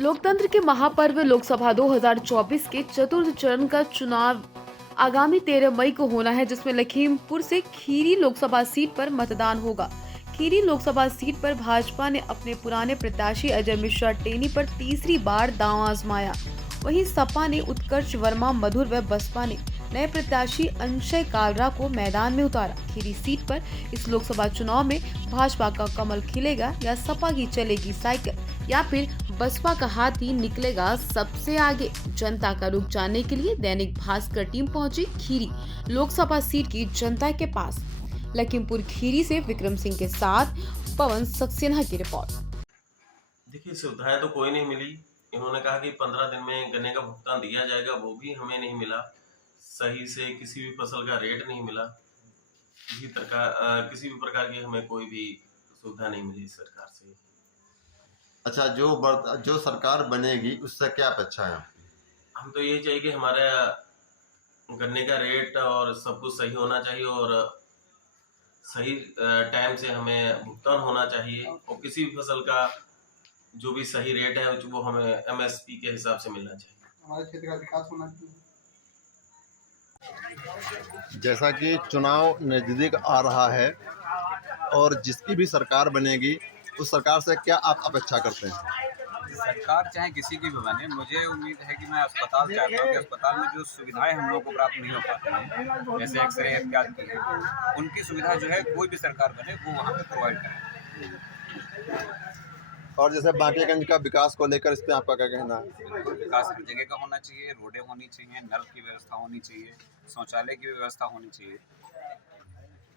लोकतंत्र के महापर्व लोकसभा 2024 के चतुर्थ चरण का चुनाव आगामी 13 मई को होना है, जिसमें लखीमपुर से खीरी लोकसभा सीट पर मतदान होगा। खीरी लोकसभा सीट पर भाजपा ने अपने पुराने प्रत्याशी अजय मिश्रा टेनी पर तीसरी बार दांव आजमाया। वहीं सपा ने उत्कर्ष वर्मा मधुर व बसपा ने नए प्रत्याशी अंशय कालरा को मैदान में उतारा। खीरी सीट पर इस लोकसभा चुनाव में भाजपा का कमल खिलेगा या सपा की चलेगी साइकिल या फिर बसपा का हाथी निकलेगा सबसे आगे। जनता का रुख जानने के लिए दैनिक भास्कर टीम पहुंची खीरी लोकसभा सीट की जनता के पास। लखीमपुर खीरी से विक्रम सिंह के साथ पवन सक्सेना की रिपोर्ट। देखिए, सुविधाएं तो कोई नहीं मिली। इन्होंने कहा कि 15 दिन में गन्ने का भुगतान दिया जाएगा, वो भी हमें नहीं मिला। सही से किसी भी फसल का रेट नहीं मिला। किसी भी प्रकार की हमें कोई भी सुविधा नहीं मिली सरकार से। अच्छा, जो सरकार बनेगी उससे क्या अपेक्षा है आपकी? हम तो यही चाहिए कि हमारे गन्ने का रेट और सब कुछ सही होना चाहिए और सही टाइम से हमें भुगतान होना चाहिए और किसी भी फसल का जो भी सही रेट है वो हमें एमएसपी के हिसाब से मिलना चाहिए। हमारे क्षेत्र का विकास होना चाहिए। जैसा कि चुनाव नजदीक आ रहा है और जिसकी भी सरकार बनेगी उस सरकार से क्या आप अपेक्षा करते हैं? सरकार चाहे किसी की भी बने, मुझे उम्मीद है कि मैं अस्पताल चाहता हूँ कि अस्पताल में जो सुविधाएं हम लोग को प्राप्त नहीं हो पाती हैं, जैसे एक्सरे इत्यादि की है, उनकी सुविधा जो है कोई भी सरकार बने वो वहाँ पे प्रोवाइड करे। और जैसे बांकीगंज का विकास को लेकर इस पे आपका क्या कहना है? विकास हर जगह का होना चाहिए, रोडें होनी चाहिए, नल की व्यवस्था होनी चाहिए, शौचालय की व्यवस्था होनी चाहिए।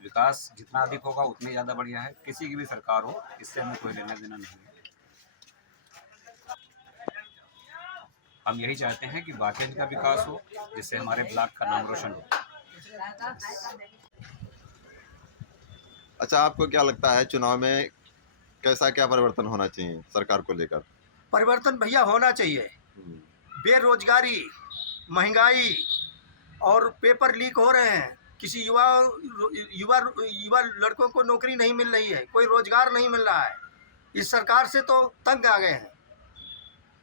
विकास जितना अधिक होगा उतनी ज़्यादा बढ़िया है। किसी की भी सरकार हो, इससे हमें कोई लेना देना नहीं है। हम यही चाहते हैं कि बांकीगंज का विकास हो, जिससे हमारे ब्लॉक का नाम रोशन हो। अच्छा, आपको क्या लगता है चुनाव में कैसा क्या परिवर्तन होना चाहिए सरकार को लेकर? परिवर्तन भैया होना चाहिए। बेरोजगारी, महंगाई और पेपर लीक हो रहे हैं। किसी युवा लड़कों को नौकरी नहीं मिल रही है, कोई रोजगार नहीं मिल रहा है। इस सरकार से तो तंग आ गए हैं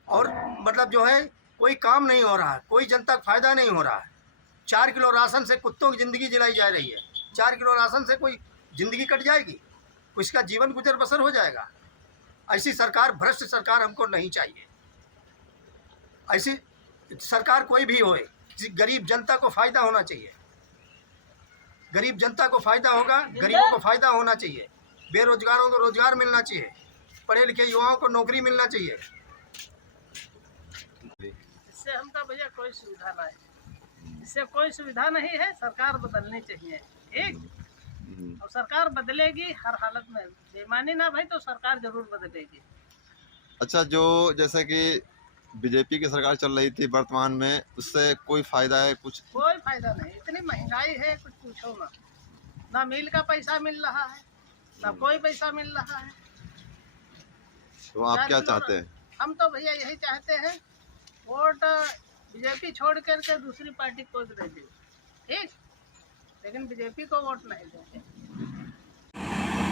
और मतलब जो है कोई काम नहीं हो रहा है, कोई जनता को फायदा नहीं हो रहा है। 4 किलो राशन से कुत्तों की ज़िंदगी जिलाई जा रही है। 4 किलो राशन से कोई ज़िंदगी कट जाएगी? उसका जीवन गुजर बसर हो जाएगा? ऐसी सरकार, भ्रष्ट सरकार हमको नहीं चाहिए। ऐसी सरकार कोई भी होए, गरीब जनता को फ़ायदा होना चाहिए। गरीब जनता को फ़ायदा होगा, गरीबों को फ़ायदा होना चाहिए। बेरोजगारों को रोजगार मिलना चाहिए, पढ़े लिखे युवाओं को नौकरी मिलना चाहिए। इससे हमका भैया कोई सुविधा नहीं, इससे कोई सुविधा नहीं है। सरकार बदलनी चाहिए, ठीक। और सरकार बदलेगी हर हालत में, बेईमानी ना भाई, तो सरकार जरूर बदलेगी। अच्छा, जो जैसे कि बीजेपी की सरकार चल रही थी वर्तमान में, उससे कोई फायदा है कुछ? कोई फायदा नहीं। इतनी महंगाई है, कुछ पूछो ना। ना मिल का पैसा मिल रहा है, ना कोई पैसा मिल रहा है। तो आप क्या चाहते हैं? हम तो भैया यही चाहते हैं, वोट बीजेपी छोड़ करके दूसरी पार्टी को दे दे, ठीक, लेकिन बीजेपी को वोट नहीं देंगे।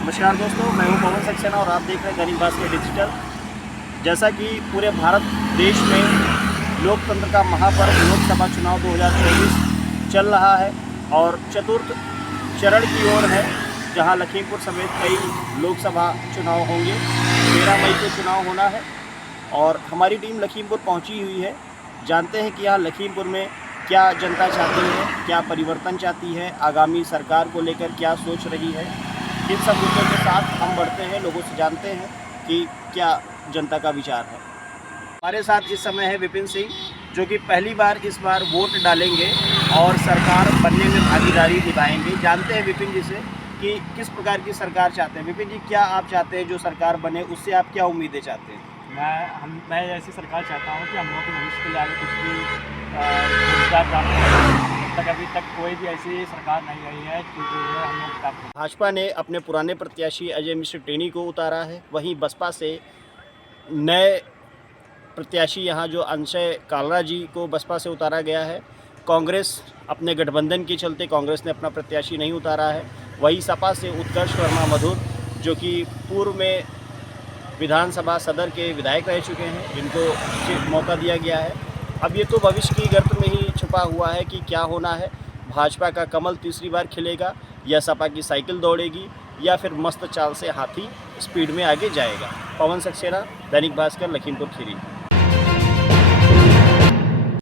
नमस्कार दोस्तों, मैं हूं पवन सक्सेना और आप देख रहे हैं दैनिक भास्कर डिजिटल। जैसा कि पूरे भारत देश में लोकतंत्र का महापर्व लोकसभा चुनाव 2024 चल रहा है और चतुर्थ चरण की ओर है, जहां लखीमपुर समेत कई लोकसभा चुनाव होंगे। 13 मई को चुनाव होना है और हमारी टीम लखीमपुर पहुंची हुई है। जानते हैं कि यहाँ लखीमपुर में क्या जनता चाहती है, क्या परिवर्तन चाहती है, आगामी सरकार को लेकर क्या सोच रही है। इन सब मुद्दों के साथ हम बढ़ते हैं, लोगों से जानते हैं कि क्या जनता का विचार है। हमारे साथ इस समय है विपिन सिंह, जो कि पहली बार इस बार वोट डालेंगे और सरकार बनने में भागीदारी निभाएंगे। जानते हैं विपिन जी से कि किस प्रकार की सरकार चाहते हैं। विपिन जी, क्या आप चाहते हैं जो सरकार बने, उससे आप क्या उम्मीदें चाहते हैं? मैं ऐसी सरकार चाहता हूँ कि हम लोग के भविष्य के लिए आगे कुछ भी रोजगार प्राप्त करें। तक अभी तक कोई भी ऐसी सरकार नहीं रही है कि जो है हम लोग प्राप्त। भाजपा ने अपने पुराने प्रत्याशी अजय मिश्र टेनी को उतारा है, वहीं बसपा से नए प्रत्याशी यहाँ जो अंशय कालरा जी को बसपा से उतारा गया है। कांग्रेस अपने गठबंधन के चलते कांग्रेस ने अपना प्रत्याशी नहीं उतारा है। वहीं सपा से उत्कर्ष वर्मा मधुर, जो कि पूर्व में विधानसभा सदर के विधायक रह चुके हैं जिनको मौका दिया गया है। अब ये तो भविष्य की गर्त में ही छुपा हुआ है कि क्या होना है। भाजपा का कमल तीसरी बार खिलेगा या सपा की साइकिल दौड़ेगी या फिर मस्त चाल से हाथी स्पीड में आगे जाएगा। पवन सक्सेना, दैनिक भास्कर, लखीमपुर खीरी।